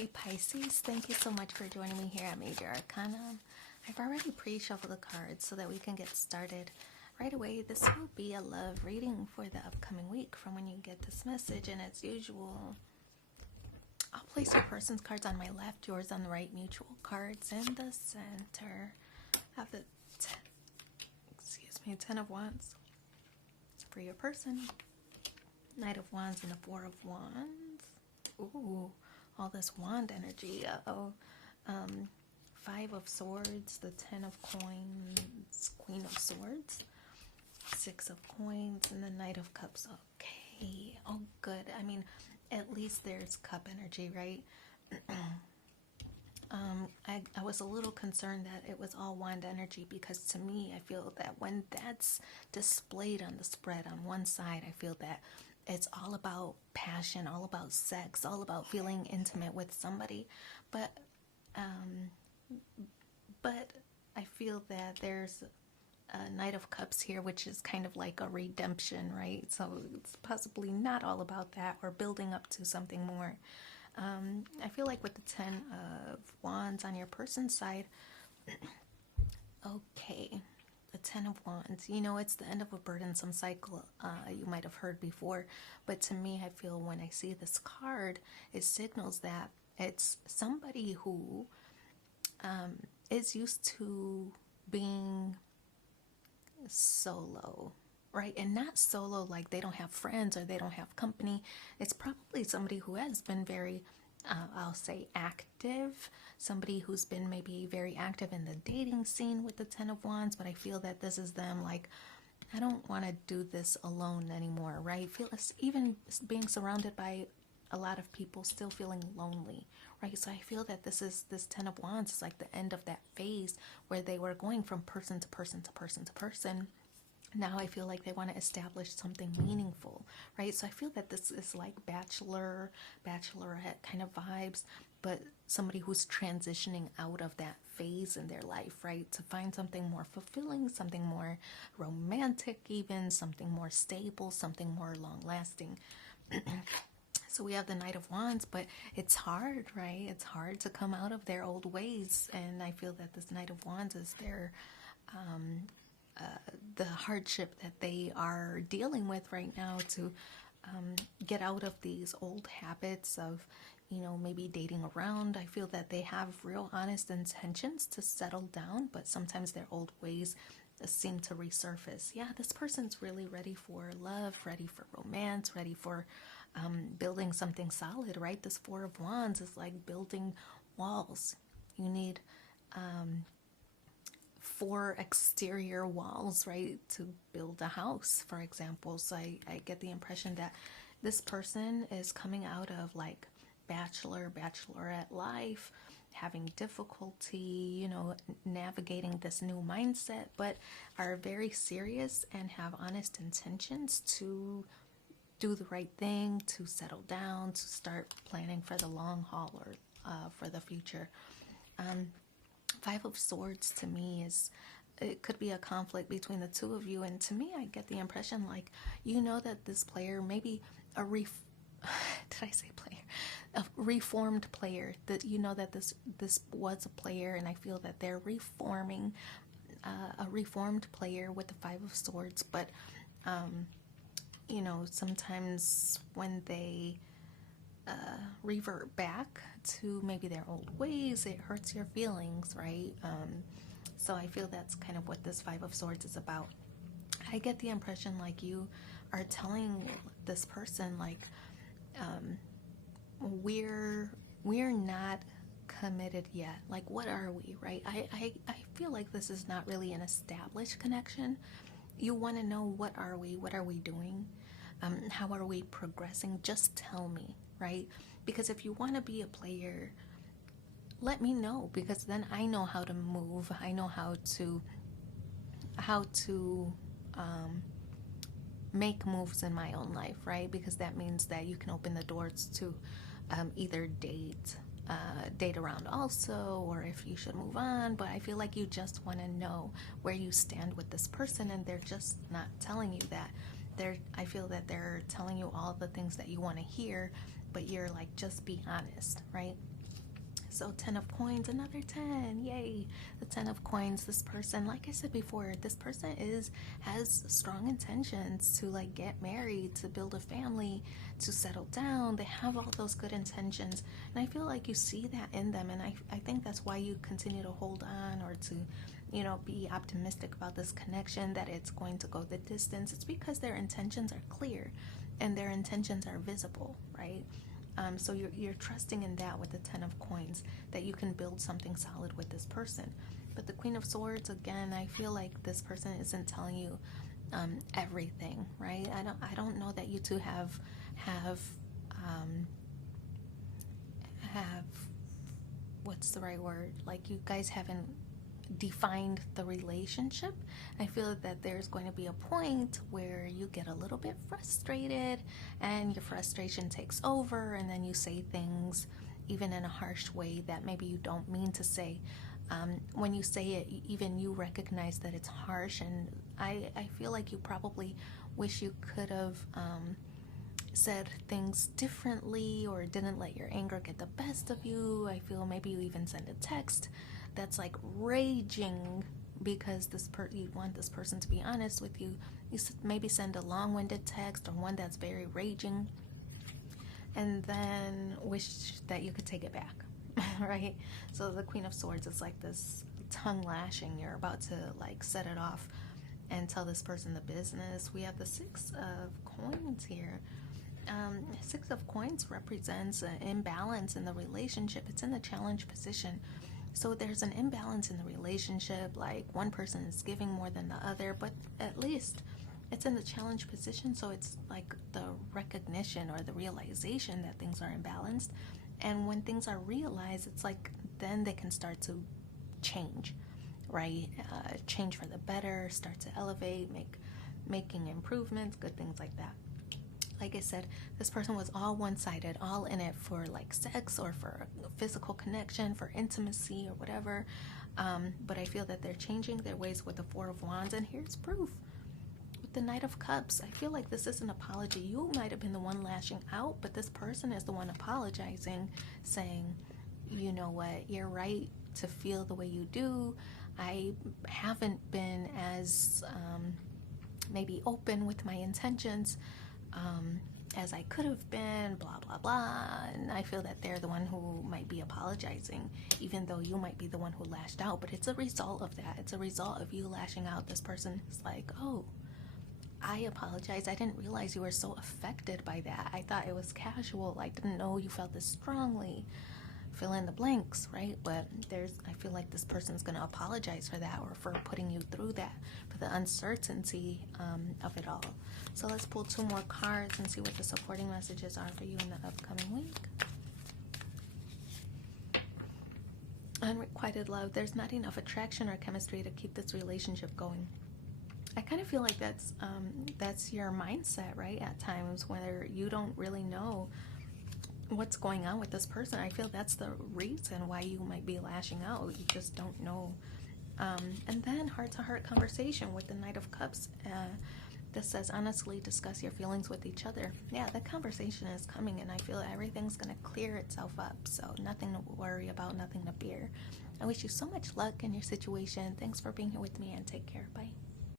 Hey Pisces, thank you so much for joining me here at Major Arcana. I've already pre-shuffled the cards so that we can get started right away. This will be a love reading for the upcoming week from when you get this message, and as usual, I'll place your person's cards on my left, yours on the right, mutual cards in the center. I have the Ten of Wands for your person, Knight of Wands and the Four of Wands. Ooh, all this wand energy. Five of Swords, the Ten of Coins, Queen of Swords, Six of Coins, and the Knight of Cups. Okay. Oh, good. I mean, at least there's cup energy, right? I was a little concerned that it was all wand energy, because to me, I feel that when that's displayed on the spread on one side, I feel that it's all about passion, all about sex, all about feeling intimate with somebody. But I feel that there's a Knight of Cups here, which is kind of like a redemption, right? So it's possibly not all about that, or building up to something more. I feel like with the Ten of Wands on your person's side, okay, the Ten of Wands, you know, it's the end of a burdensome cycle. You might have heard before, but to me, I feel when I see this card, it signals that it's somebody who is used to being solo, right? And not solo like they don't have friends or they don't have company. It's probably somebody who has been very, I'll say, active. Somebody who's been maybe very active in the dating scene with the Ten of Wands. But I feel that this is them like, I don't want to do this alone anymore, right? Feel even being surrounded by a lot of people, still feeling lonely, right? So I feel that this Ten of Wands is like the end of that phase where they were going from person to person to person to person. Now I feel like they want to establish something meaningful, right? So I feel that this is like bachelorette kind of vibes, but somebody who's transitioning out of that phase in their life, right? To find something more fulfilling, something more romantic even, something more stable, something more long-lasting. So we have the Knight of Wands, but it's hard, right? It's hard to come out of their old ways, and I feel that this Knight of Wands is their the hardship that they are dealing with right now to get out of these old habits of, you know, maybe dating around. I feel that they have real honest intentions to settle down, but sometimes their old ways seem to resurface. Yeah, this person's really ready for love, ready for romance, ready for building something solid, right? This Four of Wands is like building walls. You need 4 exterior walls, right, to build a house, for example. So I get the impression that this person is coming out of like bachelorette life, having difficulty, you know, navigating this new mindset, but are very serious and have honest intentions to do the right thing, to settle down, to start planning for the long haul, or for the future. Five of Swords to me is, it could be a conflict between the two of you, and to me I get the impression like, you know, that this player, maybe a did I say player? A reformed player, that you know that this was a player, and I feel that they're reforming, a reformed player with the Five of Swords. But you know, sometimes when they revert back to maybe their old ways, it hurts your feelings, right? So I feel that's kind of what this Five of Swords is about. I get the impression like you are telling this person like, we're not committed yet. Like, what are we, right? I feel like this is not really an established connection. You want to know, what are we doing? How are we progressing? Just tell me, right? Because if you want to be a player, let me know, because then I know how to move. I know how to make moves in my own life, right? Because that means that you can open the doors to either date around also, or if you should move on. But I feel like you just want to know where you stand with this person, and they're just not telling you that. I feel that they're telling you all the things that you want to hear, but you're like, just be honest, right? So 10 of coins, another 10, yay. The 10 of coins, this person, like I said before, this person has strong intentions to like get married, to build a family, to settle down. They have all those good intentions, and I feel like you see that in them, and I think that's why you continue to hold on, or to, you know, be optimistic about this connection, that it's going to go the distance. It's because their intentions are clear and their intentions are visible, right? So you're trusting in that with the 10 of coins, that you can build something solid with this person. But the Queen of Swords, again, I feel like this person isn't telling you everything, right? I don't know that you two have what's the right word? Like, you guys haven't defined the relationship. I feel that there's going to be a point where you get a little bit frustrated and your frustration takes over, and then you say things even in a harsh way that maybe you don't mean to say. When you say it, even you recognize that it's harsh, and I feel like you probably wish you could have said things differently, or didn't let your anger get the best of you. I feel maybe you even send a text that's like raging because you want this person to be honest with you. You maybe send a long-winded text, or one that's very raging, and then wish that you could take it back. Right? So the Queen of Swords is like this tongue lashing. You're about to like set it off and tell this person the business. We have the 6 of coins here. 6 of coins represents an imbalance in the relationship. It's in the challenge position. So there's an imbalance in the relationship, like one person is giving more than the other, but at least it's in the challenge position. So it's like the recognition or the realization that things are imbalanced. And when things are realized, it's like then they can start to change, right? Change for the better, start to elevate, making improvements, good things like that. Like I said, this person was all one-sided, all in it for like sex, or for physical connection, for intimacy, or whatever. But I feel that they're changing their ways with the 4 of Wands, and here's proof. With the Knight of Cups, I feel like this is an apology. You might have been the one lashing out, but this person is the one apologizing, saying, you know what, you're right to feel the way you do. I haven't been as maybe open with my intentions as I could have been, blah, blah, blah. And I feel that they're the one who might be apologizing, even though you might be the one who lashed out. But it's a result of that. It's a result of you lashing out. This person is like, oh, I apologize. I didn't realize you were so affected by that. I thought it was casual. I didn't know you felt this strongly. Fill in the blanks, right? But I feel like this person's going to apologize for that, or for putting you through that, for the uncertainty of it all. So let's pull 2 more cards and see what the supporting messages are for you in the upcoming week. Unrequited love. There's not enough attraction or chemistry to keep this relationship going. I kind of feel like that's your mindset, right? At times, where you don't really know what's going on with this person. I feel that's the reason why you might be lashing out. You just don't know. And then heart-to-heart conversation with the Knight of Cups. This says, honestly discuss your feelings with each other. Yeah, the conversation is coming, and I feel everything's going to clear itself up. So nothing to worry about, nothing to fear. I wish you so much luck in your situation. Thanks for being here with me, and take care. Bye.